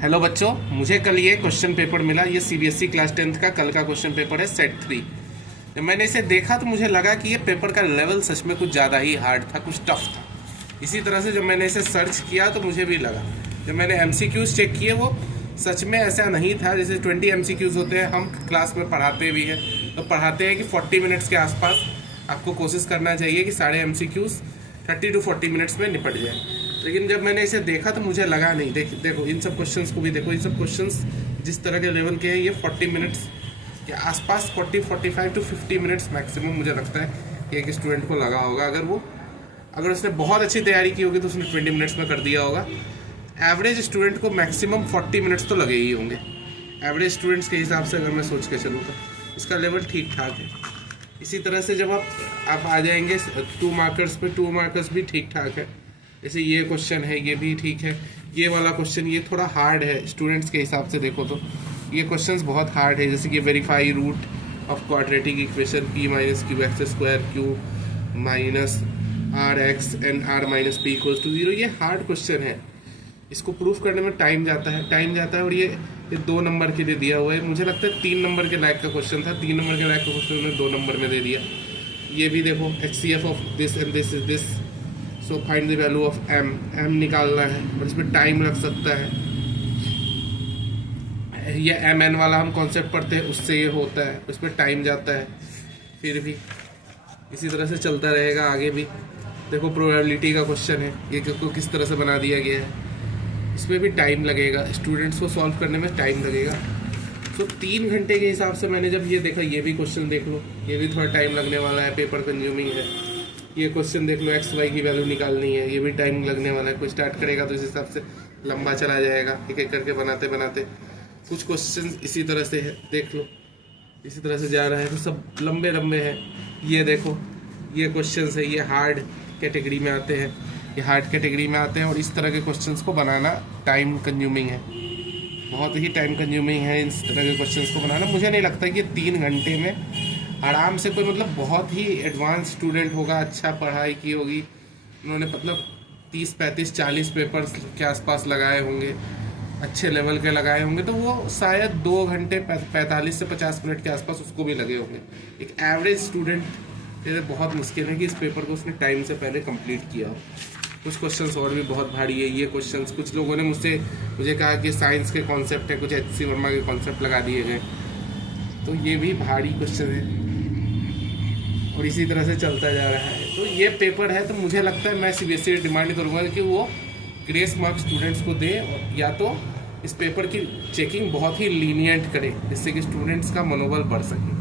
Hello बच्चों, मुझे कल ये क्वेश्चन पेपर मिला। ये सीबीएसई क्लास 10th का कल का क्वेश्चन पेपर है, सेट 3। जब मैंने इसे देखा तो मुझे लगा कि ये पेपर का लेवल सच में कुछ ज़्यादा ही हार्ड था, कुछ टफ था। इसी तरह से जब मैंने इसे सर्च किया तो मुझे भी लगा। जब मैंने एमसीक्यूज़ चेक किए वो सच में ऐसा नहीं था। जैसे 20 एमसीक्यूज़ होते हैं, हम क्लास में पढ़ाते भी हैं तो पढ़ाते हैं कि 40 मिनट्स के आसपास आपको कोशिश करना चाहिए कि सारे एमसीक्यूज़ 30 to 40 मिनट्स में निपट जाए। लेकिन जब मैंने इसे देखा तो मुझे लगा नहीं। देखो इन सब क्वेश्चंस को भी देखो। इन सब क्वेश्चंस जिस तरह के लेवल के हैं ये 40 मिनट्स के आसपास, 45 to 50 मिनट्स मैक्सिमम मुझे लगता है कि एक स्टूडेंट को लगा होगा। अगर उसने बहुत अच्छी तैयारी की होगी तो उसने 20 मिनट्स में कर दिया होगा। एवरेज स्टूडेंट को मैक्सिमम 40 मिनट्स तो लगे ही होंगे। एवरेज स्टूडेंट्स के हिसाब से अगर मैं सोच के चलूँ तो इसका लेवल ठीक ठाक है। इसी तरह से जब आप आ जाएंगे 2 मार्कर्स पे, 2 मार्कर्स भी ठीक ठाक है। जैसे ये क्वेश्चन है, ये भी ठीक है। ये वाला क्वेश्चन ये थोड़ा हार्ड है स्टूडेंट्स के हिसाब से देखो तो ये क्वेश्चंस बहुत हार्ड है। जैसे कि verify root of quadratic equation p minus q x square q minus r x and r minus p equals to 0। ये हार्ड क्वेश्चन है, इसको प्रूफ करने में टाइम जाता है। और ये 2 नंबर के लिए दिया हुआ है। मुझे लगता है 3 नंबर के लायक का क्वेश्चन था। 3 नंबर के लायक का क्वेश्चन उन्होंने 2 नंबर में दे दिया। ये भी देखो HCF of this and this is this, so find the value of m निकालना है और इसमें टाइम लग सकता है। ये mn वाला हम कॉन्सेप्ट पढ़ते हैं, उससे ये होता है, उसमें टाइम जाता है। फिर भी इसी तरह से चलता रहेगा आगे भी। देखो प्रोबेबिलिटी का क्वेश्चन है, ये किस तरह से बना दिया गया है, इसमें भी टाइम लगेगा। स्टूडेंट्स को सॉल्व करने में टाइम लगेगा। तो 3 घंटे के हिसाब से मैंने जब ये देखा, ये भी क्वेश्चन देख लो, ये भी थोड़ा टाइम लगने वाला है, पेपर कंज्यूमिंग है। ये क्वेश्चन देख लो, एक्स वाई की वैल्यू निकालनी है, ये भी टाइम लगने वाला है। कोई स्टार्ट करेगा तो इस हिसाब से लंबा चला जाएगा, एक एक करके बनाते बनाते। कुछ क्वेश्चन इसी तरह से है, देख लो इसी तरह से जा रहा है, तो सब लंबे लंबे हैं। ये देखो ये क्वेश्चन है, ये हार्ड कैटेगरी में आते हैं, और इस तरह के क्वेश्चंस को बनाना टाइम कंज्यूमिंग है, बहुत ही टाइम कंज्यूमिंग है इस तरह के क्वेश्चंस को बनाना। मुझे नहीं लगता कि 3 घंटे में आराम से कोई मतलब बहुत ही एडवांस स्टूडेंट होगा, अच्छा पढ़ाई की होगी, उन्होंने मतलब 30, 35, 40 पेपर्स के आसपास लगाए होंगे, अच्छे लेवल के लगाए होंगे, तो वो शायद 2 घंटे 45 से 50 मिनट के आसपास उसको भी लगे होंगे। एक एवरेज स्टूडेंट जैसे बहुत मुश्किल है कि इस पेपर को उसने टाइम से पहले कंप्लीट किया हो। कुछ क्वेश्चंस और भी बहुत भारी है। ये क्वेश्चंस कुछ लोगों ने मुझे कहा कि साइंस के कॉन्सेप्ट है, कुछ HC वर्मा के कॉन्सेप्ट लगा दिए गए, तो ये भी भारी क्वेश्चन है और इसी तरह से चलता जा रहा है। तो ये पेपर है, तो मुझे लगता है मैं CBSE से डिमांड करूँगा कि वो ग्रेस मार्क स्टूडेंट्स को दे, या तो इस पेपर की चेकिंग बहुत ही लीनियंट करे जिससे कि स्टूडेंट्स का मनोबल बढ़ सके।